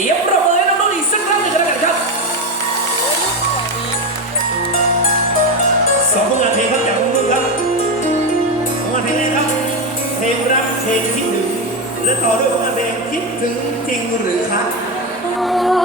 สียงประเมินน้องๆอีกสักครั้งหนึ่งกันแล้วกันครับสองผลงานเพลงครับจากวงณนุ่นครับผลงานเพลงแรกครับ เพลงรักเพลงคิดถึงและต่อด้วยผลงานเพลงคิดถึงจริงหรือคะโอ้